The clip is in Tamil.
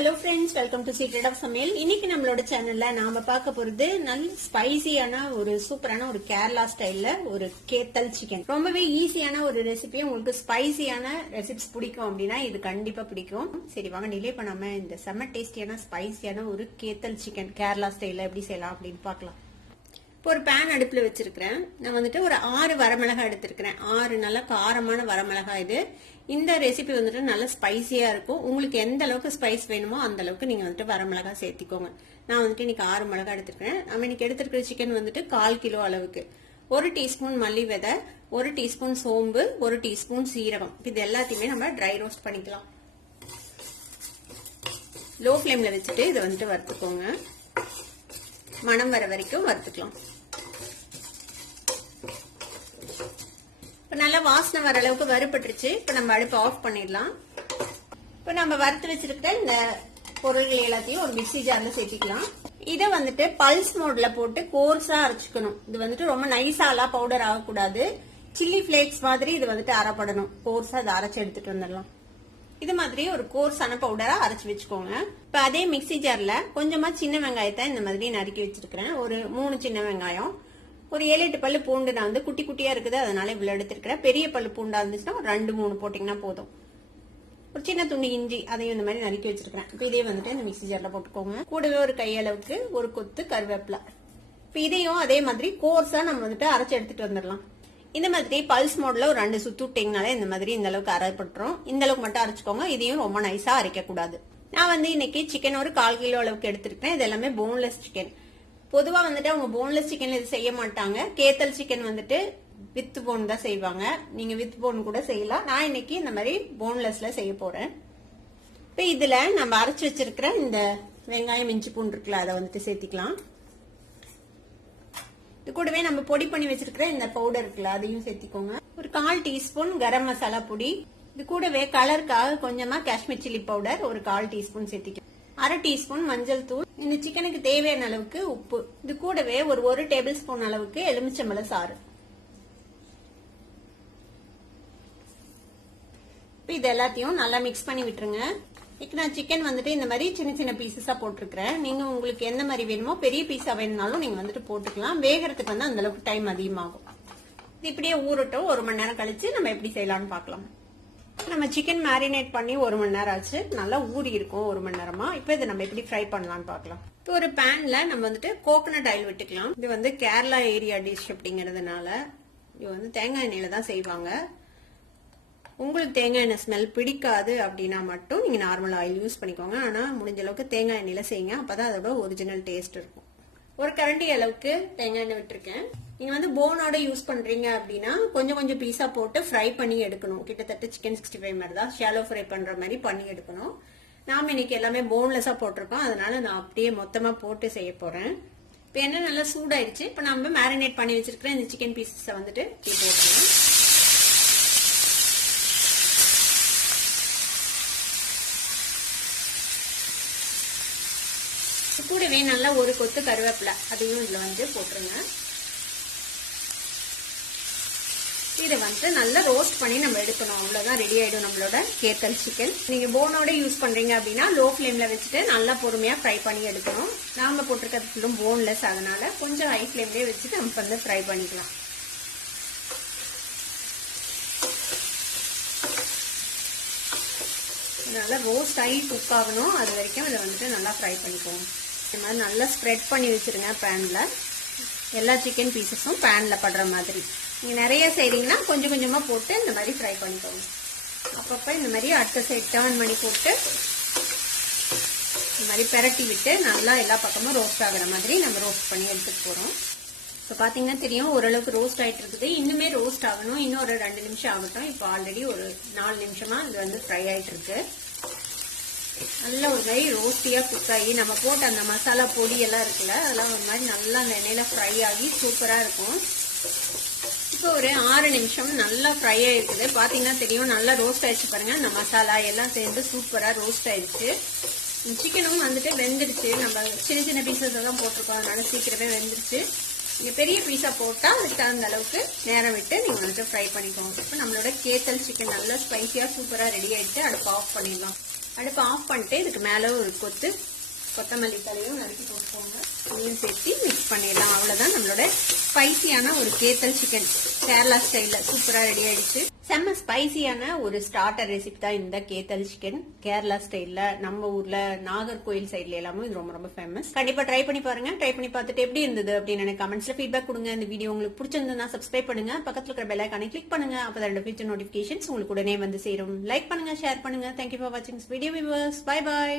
Hello friends, welcome to Secret of Samil. இன்னைக்கு நம்மளோட சேனல்ல நாம பார்க்க போறது நல்ல ஸ்பைசியான ஒரு சூப்பரான ஒரு கேரளா ஸ்டைல்ல ஒரு கேத்தல் சிக்கன். ரொம்பவே ஈஸியான ஒரு ரெசிபி. உங்களுக்கு ஸ்பைசியான ரெசிபிஸ் பிடிக்கும் அப்படின்னா இது கண்டிப்பா பிடிக்கும். சரி வாங்க டிலே பண்ணாம இந்த செம்ம டேஸ்டியான ஸ்பைசியான ஒரு கேத்தல் சிக்கன் கேரளா ஸ்டைல்ல எப்படி செய்யலாம் அப்படின்னு பார்க்கலாம். இப்போ ஒரு பேன் அடுப்புல வச்சிருக்கிறேன். நான் வந்துட்டு ஒரு 6 வரமிளகாய் எடுத்திருக்கிறேன். 6 நல்ல காரமான வரமிளகாய். இது இந்த ரெசிபி வந்துட்டு நல்ல ஸ்பைசியா இருக்கும். உங்களுக்கு எந்த அளவுக்கு ஸ்பைஸ் வேணுமோ அந்த அளவுக்கு நீங்க வந்துட்டு வரமிளகாய் சேர்த்திக்கோங்க. நான் வந்துட்டு இன்னைக்கு 6 மிளகாய் எடுத்திருக்கிறேன். நம்ம இன்னைக்கு எடுத்திருக்கிற சிக்கன் வந்துட்டு 1/4 கிலோ அளவுக்கு. 1 டீஸ்பூன் மல்லி விதை, 1 டீஸ்பூன் சோம்பு, 1 டீஸ்பூன் சீரகம். இது எல்லாத்தையுமே நம்ம ட்ரை ரோஸ்ட் பண்ணிக்கலாம். லோ ஃபிளேம்ல வச்சுட்டு இதை வந்துட்டு வறுத்துக்கோங்க. மணம் வர வரைக்கும் வறுத்துக்கலாம். இப்ப நல்லா வாசனை வர அளவுக்கு வறுபட்டுருச்சு. இப்ப நம்ம அடுப்பு ஆஃப் பண்ணிடலாம். இப்ப நம்ம வறுத்து வச்சிருக்கிற இந்த பொருள்கள் எல்லாத்தையும் ஒரு மிக்ஸி ஜார்ல சேர்த்திக்கலாம். இதை வந்துட்டு பல்ஸ் மோட்ல போட்டு கோர்ஸா அரைச்சுக்கணும். இது வந்துட்டு ரொம்ப நைஸாலா பவுடர் ஆகக்கூடாது. சில்லி பிளேக்ஸ் மாதிரி இது வந்துட்டு அரைப்படணும். கோர்ஸா அதை அரைச்சு எடுத்துட்டு வந்துடலாம். இது மாதிரி ஒரு கோர்ஸான பவுடரா அரைச்சு வச்சுக்கோங்க. இப்ப அதே மிக்ஸி ஜார்ல கொஞ்சமா சின்ன வெங்காயத்தை இந்த மாதிரி நறுக்கி வச்சிருக்கிறேன். ஒரு 3 சின்ன வெங்காயம், ஒரு 7-8 பல்லு பூண்டு. நான் வந்து குட்டி குட்டியா இருக்குது அதனால இவ்வளவு எடுத்திருக்கிறேன். பெரிய பல்லு பூண்டா இருந்துச்சுன்னா ஒரு 2-3 போட்டீங்கன்னா போதும். ஒரு சின்ன துண்டு இஞ்சி அதையும் இந்த மாதிரி நறுக்கி வச்சிருக்கிறேன். இப்ப இதே வந்துட்டு இந்த மிக்ஸி ஜார்ல போட்டுக்கோங்க. கூடவே ஒரு கையளவுக்கு ஒரு கொத்து கருவேப்பிலை. இப்ப இதையும் அதே மாதிரி கோர்ஸா நம்ம வந்துட்டு அரைச்சு எடுத்துட்டு வந்துடலாம். இந்த மாதிரி பல்ஸ் மோட்ல ஒரு 2 சுத்து விட்டீங்கனாலே இந்த மாதிரி இந்த அளவுக்கு அரைப்பட்டுரும். இந்த அளவுக்கு மட்டும் அரைச்சுக்கோங்க. இதையும் ரொம்ப நைஸா அரைக்க கூடாது. நான் வந்து இன்னைக்கு சிக்கன் ஒரு 1/4 கிலோ அளவுக்கு எடுத்திருக்கேன். இது எல்லாமே போன்லெஸ் சிக்கன். பொதுவா வந்துட்டு அவங்க போன்லெஸ் சிக்கன் இது செய்ய மாட்டாங்க. கேத்தல் சிக்கன் வந்துட்டு வித் போன் தான் செய்வாங்க. நீங்க வித் போன் கூட செய்யலாம். நான் இன்னைக்கு இந்த மாதிரி போன்லெஸ்ல செய்ய போறேன். இப்ப இதுல நம்ம அரைச்சு வச்சிருக்கிற இந்த வெங்காயம் இஞ்சி பூண்டு இருக்குல்ல அதை வந்துட்டு சேர்த்திக்கலாம். இது கூடவே நம்ம பொடி பண்ணி வச்சிருக்கிற இந்த பவுடர் இருக்குல்ல அதையும் சேர்த்திக்கோங்க. ஒரு 1/4 டீஸ்பூன் கரம் மசாலா பொடி. இது கூடவே கலருக்காக கொஞ்சமா காஷ்மீர் சில்லி பவுடர் ஒரு 1/4 டீஸ்பூன் சேர்த்திக்கலாம். 1/2 டீஸ்பூன் மஞ்சள் தூள். இந்த சிக்கனுக்கு தேவையான அளவுக்கு உப்பு. இது கூடவே ஒரு 1 டேபிள் ஸ்பூன் அளவுக்கு எலுமிச்சம்பழ சாறு. இது எல்லாத்தையும் நல்லா மிக்ஸ் பண்ணி விட்டுருங்க. இப்போ நான் சிக்கன் வந்துட்டு இந்த மாதிரி சின்ன சின்ன பீசஸா போட்டிருக்கிறேன். நீங்க உங்களுக்கு எந்த மாதிரி வேணுமோ பெரிய பீஸா வேணும்னாலும் நீங்க வந்துட்டு போட்டுக்கலாம். வேகிறதுக்கு வந்து அந்த அளவுக்கு டைம் அதிகமாகும். இது இப்படியே ஊறட்டும். 1 மணி நேரம் கழிச்சு நம்ம எப்படி செய்யலாம்னு பார்க்கலாம். நம்ம சிக்கன் மேரினேட் பண்ணி 1 மணி நேரம் ஆச்சு. நல்லா ஊறி இருக்கும் 1 மணி நேரமா. இப்போ இதை நம்ம எப்படி ஃப்ரை பண்ணலாம்னு பார்க்கலாம். இப்போ ஒரு பேன்ல நம்ம வந்துட்டு கோகனட் ஆயில் விட்டுக்கலாம். இது வந்து கேரளா ஏரியா டிஷ் அப்படிங்கறதுனால இது வந்து தேங்காய் எண்ணெயில தான் செய்வாங்க. உங்களுக்கு தேங்காய் எண்ணெய் ஸ்மெல் பிடிக்காது அப்படின்னா மட்டும் நீங்க நார்மல் ஆயில் யூஸ் பண்ணிக்கோங்க. ஆனா முடிஞ்ச அளவுக்கு தேங்காய் எண்ணெயில செய்யுங்க. அப்பதான் அதோட ஒரிஜினல் டேஸ்ட் இருக்கும். ஒரு கரண்டி அளவுக்கு தேங்காய் எண்ணெய் விட்டுருக்கேன். நீங்க வந்து போனோட யூஸ் பண்றீங்க அப்படின்னா கொஞ்சம் கொஞ்சம் பீஸா போட்டு ஃப்ரை பண்ணி எடுக்கணும். கிட்டத்தட்ட சிக்கன் 65 மாதிரி தான் ஷாலோ ஃப்ரை பண்ற மாதிரி பண்ணி எடுக்கணும். நாம இன்னைக்கு எல்லாமே போன்லெஸ்ஸா போட்டிருக்கோம். அதனால நான் அப்படியே மொத்தமா போட்டு செய்ய போறேன். இப்ப என்ன நல்லா சூடாயிடுச்சு. இப்ப நம்ம மேரினேட் பண்ணி வச்சிருக்கிற இந்த சிக்கன் பீசஸை வந்துட்டு போட்டுக்கலாம். கூடவே நல்லா ஒரு கொத்து கருவேப்பிலை அதையும் இதுல வந்து போட்டுருங்க. இதை வந்து நல்லா ரோஸ்ட் பண்ணி நம்ம எடுக்கணும். அவ்வளவுதான், ரெடி ஆயிடும் நம்மளோட கேத்தல் சிக்கன். நீங்க போனோட யூஸ் பண்றீங்க அப்படின்னா லோ ஃபிளேம்ல வச்சுட்டு நல்லா பொறுமையா ஃப்ரை பண்ணி எடுக்கணும். நாம போட்டிருக்கிறது ஃபுல்லும் போன்லெஸ், அதனால கொஞ்சம் ஹை ஃபிளேம்லயே வச்சுட்டு நம்ம வந்து ஃப்ரை பண்ணிக்கலாம். நல்லா ரோஸ்ட் ஆகி குக் ஆகணும். அது வரைக்கும் இதை வந்துட்டு நல்லா ஃப்ரை பண்ணிக்கோங்க. இந்த மாதிரி நல்லா ஸ்ப்ரெட் பண்ணி வச்சிருங்க பேன்ல. எல்லா சிக்கன் பீசஸும் பேன்ல படுற மாதிரி. நீங்க நிறைய செய்றீங்கன்னா கொஞ்சம் கொஞ்சமா போட்டு இந்த மாதிரி ஃப்ரை பண்ணிக்கோங்க. அப்பப்ப இந்த மாதிரி அடுத்த சைடு டர்ன் பண்ணி போட்டு இந்த மாதிரி பெரட்டி விட்டு நல்லா எல்லா பக்கமும் ரோஸ்ட் ஆகுற மாதிரி நம்ம ரோஸ்ட் பண்ணி எடுத்துட்டு போறோம். இப்போ பாத்தீங்கன்னா தெரியும் ஓரளவுக்கு ரோஸ்ட் ஆயிட்டு இருக்குது. இன்னுமே ரோஸ்ட் ஆகணும். இன்னும் ஒரு 2 நிமிஷம் ஆகட்டும். இப்போ ஆல்ரெடி ஒரு 4 நிமிஷமா இது வந்து ஃப்ரை ஆயிட்டு இருக்கு. நல்ல ஒரு கை ரோஸ்டியா குக் ஆகி நம்ம போட்ட அந்த மசாலா பொடி எல்லாம் இருக்குல்ல அதெல்லாம் ஒரு மாதிரி நல்லா அந்த எண்ணெயில ஃப்ரை ஆகி சூப்பரா இருக்கும். இப்போ ஒரு 6 நிமிஷம் நல்லா ஃப்ரை ஆயிருக்குது. பாத்தீங்கன்னா தெரியும் நல்லா ரோஸ்ட் ஆயிடுச்சு பாருங்க. அந்த மசாலா எல்லாம் சேர்ந்து சூப்பரா ரோஸ்ட் ஆயிடுச்சு. சிக்கனும் வந்துட்டு வெந்துருச்சு. நம்ம சின்ன சின்ன பீசஸ் தான் போட்டிருக்கோம், அதனால சீக்கிரமே வெந்துருச்சு. நீங்க பெரிய பீஸா போட்டா அதுக்கு தகுந்த அளவுக்கு நேரம் விட்டு நீங்க வந்துட்டு ஃப்ரை பண்ணிக்கோங்க. இப்போ நம்மளோட கேத்தல் சிக்கன் நல்லா ஸ்பைசியா சூப்பரா ரெடி ஆயிடுச்சு. அடுப்பு ஆஃப் பண்ணிடலாம். அடுப்பு ஆஃப் பண்ணிட்டு இதுக்கு மேல ஒரு கொத்தமல்லி தலையும் நறுக்கி போட்டுக்கோங்க. இதையும் சேர்த்து மிக்ஸ் பண்ணிடலாம். அவ்வளவுதான் நம்மளோட ஸ்பைசியான ஒரு கேத்தல் சிக்கன் கேரளா ஸ்டைல்ல சூப்பரா ரெடி ஆயிடுச்சு. செம்ம ஸ்பைசியான ஒரு ஸ்டார்டர் ரெசிபி தான் இந்த கேத்தல் சிக்கன் கேரளா ஸ்டைல்ல. நம்ம ஊர்ல நாகர்கோயில் சைட்ல எல்லாமே இது ரொம்ப ரொம்ப ஃபேமஸ். கண்டிப்பா ட்ரை பண்ணி பாருங்க. ட்ரை பண்ணி பார்த்துட்டு எப்படி இருந்தது அப்படின்னு எனக்கு கமெண்ட்ஸ்ல ஃபீட்பேக் கொடுங்க. இந்த வீடியோ உங்களுக்கு பிடிச்சிருந்தா சப்ஸ்கிரைப் பண்ணுங்க. பக்கத்துல இருக்கிற பெல் ஐகானை கிளிக் பண்ணுங்க. அப்பதான் ஃபியூச்சர் நோட்டிபிகேஷன்ஸ் உங்களுக்கு உடனே வந்து சேரும். லைக் பண்ணுங்க, ஷேர் பண்ணுங்க. தேங்க்யூ ஃபார் வாட்சிங் வீடியோ வியூவர்ஸ். Bye bye.